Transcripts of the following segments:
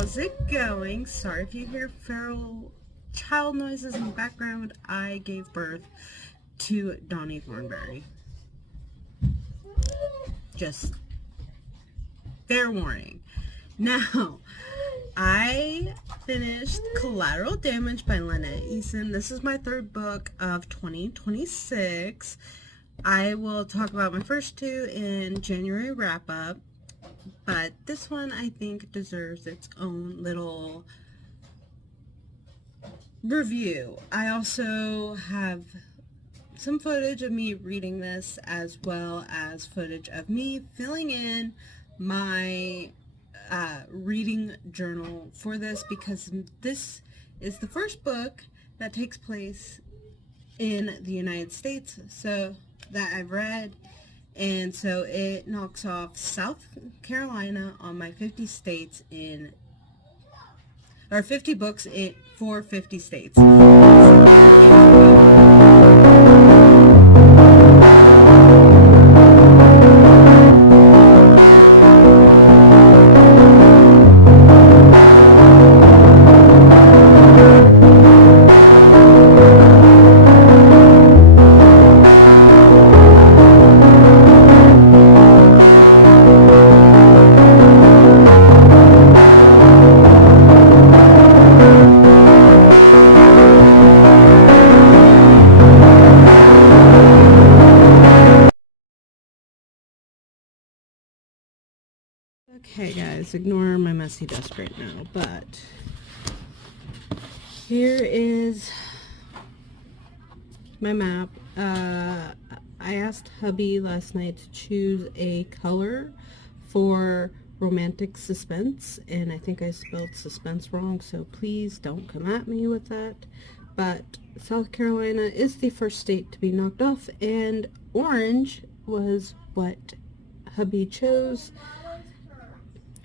How's it going? Sorry if you hear feral child noises in the background. I gave birth to Donnie Thornberry. Just fair warning. Now, I finished Collateral Damage by Lynette Eason. This is my third book of 2026. I will talk about my first two in January wrap-up, but this one I think deserves its own little review. I also have some footage of me reading this, as well as footage of me filling in my reading journal for this, because this is the first book that takes place in the United States that I've read, and so it knocks off South Carolina on my 50 states or 50 books for 50 states. Okay guys, ignore my messy desk right now, but here is my map. I asked hubby last night to choose a color for romantic suspense, and I think I spelled suspense wrong, so please don't come at me with that. But South Carolina is the first state to be knocked off, and orange was what hubby chose.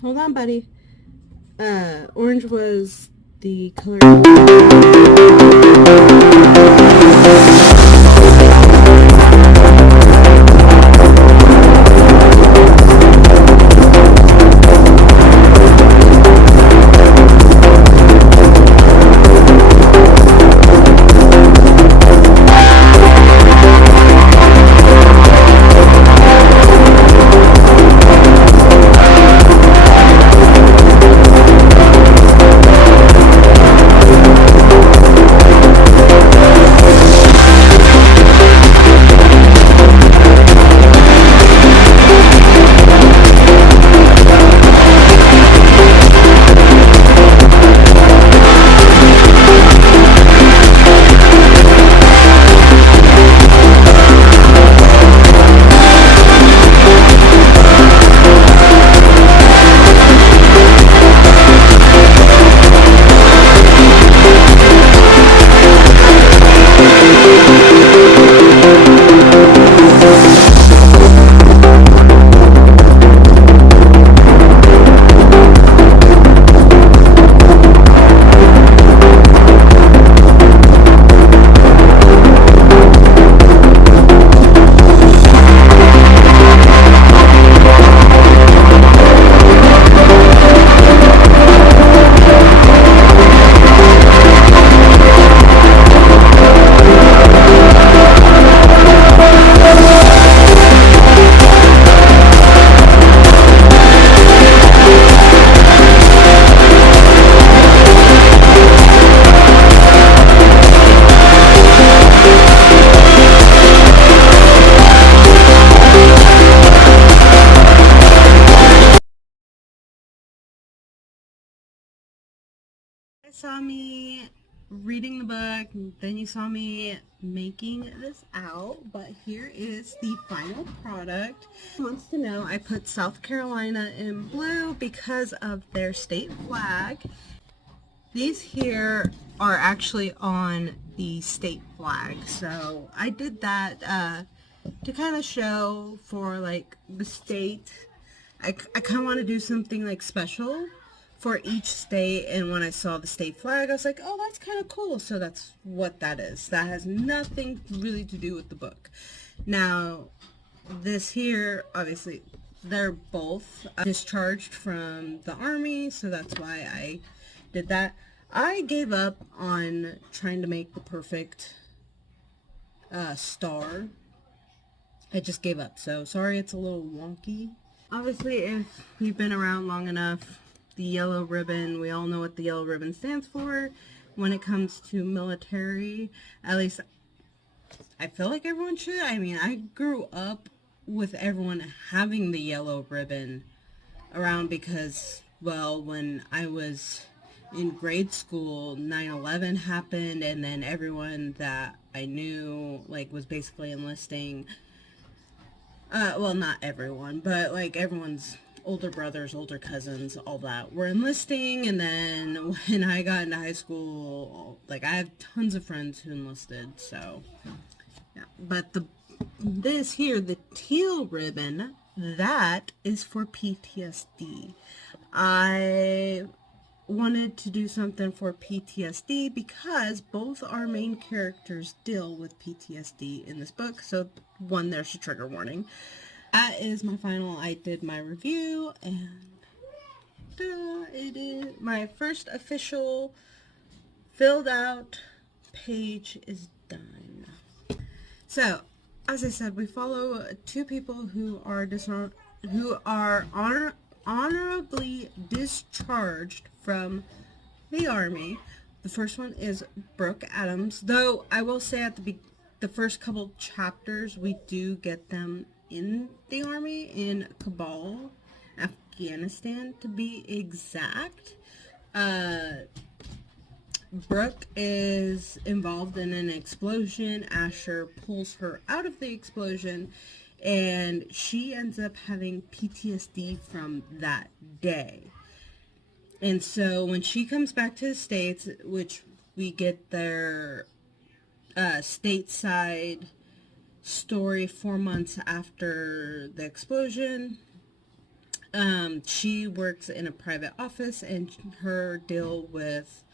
Hold on, buddy. Orange was the color. Saw me reading the book, then you saw me making this out, but here is the final product. Wants to know I put South Carolina in blue because of their state flag. These here are actually on the state flag, so I did that to kind of show for like the state. I kind of want to do something like special for each state, and when I saw the state flag, I was like, oh, that's kind of cool. So that's what that is. That has nothing really to do with the book. Now, this here, obviously, they're both discharged from the army, so that's why I did that. I gave up on trying to make the perfect star. I just gave up, so sorry it's a little wonky. Obviously, if you've been around long enough, the yellow ribbon, we all know what the yellow ribbon stands for when it comes to military. At least I feel like everyone should. I mean, I grew up with everyone having the yellow ribbon around because, well, when I was in grade school, 9/11 happened, and then everyone that I knew, like, was basically enlisting. Well, not everyone, but, like, everyone's older brothers, older cousins, all that were enlisting. And then when I got into high school, like, I have tons of friends who enlisted, so yeah. But this here, the teal ribbon, that is for PTSD. I wanted to do something for PTSD because both our main characters deal with PTSD in this book. So one, there's a trigger warning. That is my final. I did my review, and it is my first official filled out page is done. So, as I said, we follow two people who are honorably discharged from the army. The first one is Brooke Adams, though I will say at the first couple chapters we do get them in the army in Kabul, Afghanistan to be exact. Brooke is involved in an explosion. Asher pulls her out of the explosion, and she ends up having PTSD from that day. And so when she comes back to the States, which we get their stateside story 4 months after the explosion, she works in a private office, and her deal with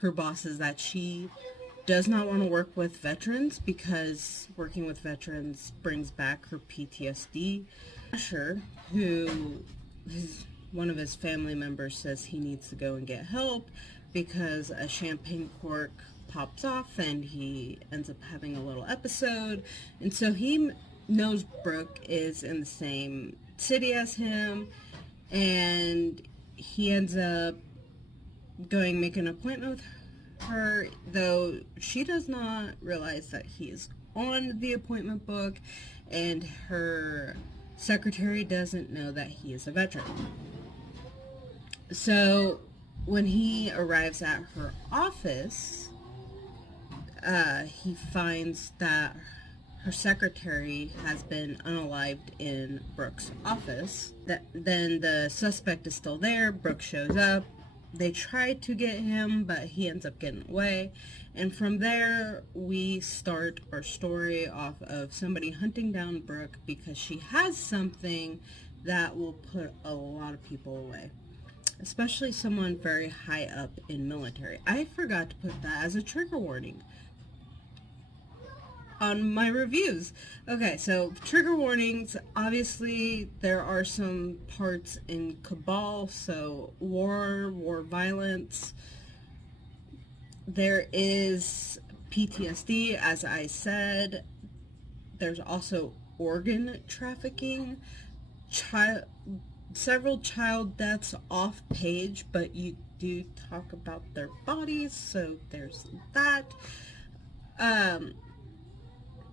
her boss is that she does not want to work with veterans because working with veterans brings back her PTSD. Asher, who one of his family members says he needs to go and get help because a champagne cork pops off and he ends up having a little episode. And so he knows Brooke is in the same city as him, and he ends up make an appointment with her, though she does not realize that he is on the appointment book, and her secretary doesn't know that he is a veteran. So when he arrives at her office, he finds that her secretary has been unalived in Brooke's office. Then the suspect is still there. Brooke shows up. They try to get him, but he ends up getting away. And from there, we start our story off of somebody hunting down Brooke because she has something that will put a lot of people away, especially someone very high up in military. I forgot to put that as a trigger warning on my reviews. Okay, so trigger warnings. Obviously, there are some parts in Kabul, so war violence. There is PTSD, as I said. There's also organ trafficking, several child deaths off page, but you do talk about their bodies, so there's that.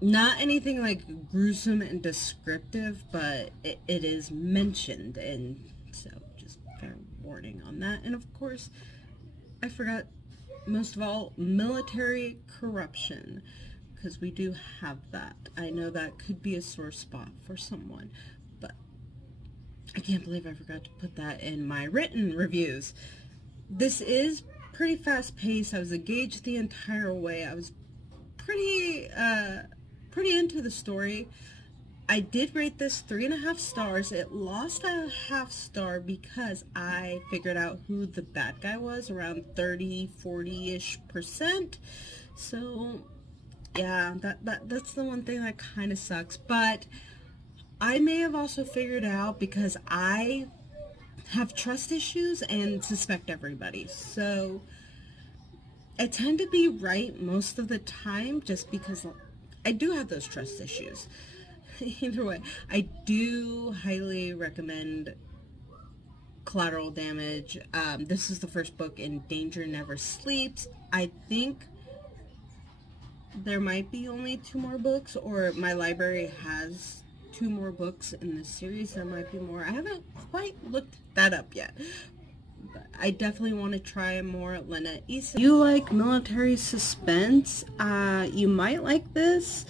Not anything like gruesome and descriptive, but it is mentioned, and so just fair warning on that. And of course, I forgot, most of all, military corruption, because we do have that. I know that could be a sore spot for someone, but I can't believe I forgot to put that in my written reviews. This is pretty fast-paced. I was engaged the entire way. I was pretty into the story. I did rate this 3.5 stars. It lost a half star because I figured out who the bad guy was around 30-40-ish%. So yeah, that's the one thing that kind of sucks. But I may have also figured out because I have trust issues and suspect everybody. So I tend to be right most of the time just because I do have those trust issues. Either way, I do highly recommend Collateral Damage. This is the first book in Danger Never Sleeps. I think there might be only 2 more books, or my library has 2 more books in this series. There might be more. I haven't quite looked that up yet. But I definitely want to try more Lynette Eason. If you like military suspense, you might like this.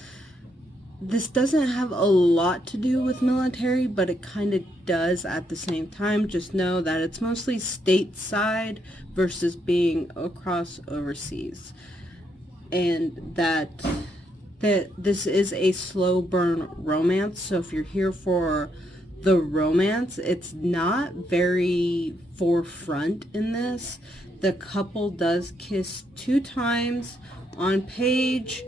This doesn't have a lot to do with military, but it kind of does at the same time. Just know that it's mostly stateside versus being across overseas. And that this is a slow burn romance. So if you're here for the romance, it's not very forefront in this. The couple does kiss 2 times on page.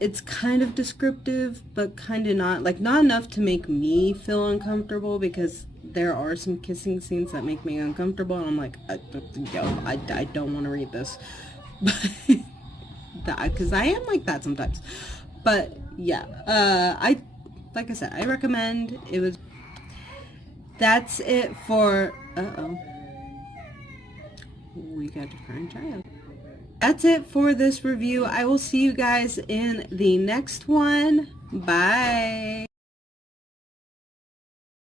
It's kind of descriptive, but kind of not. Like, not enough to make me feel uncomfortable, because there are some kissing scenes that make me uncomfortable, and I'm like, I don't want to read this. Because I am like that sometimes. But yeah, like I said, I recommend. That's it for, we got a crying child. That's it for this review. I will see you guys in the next one. Bye.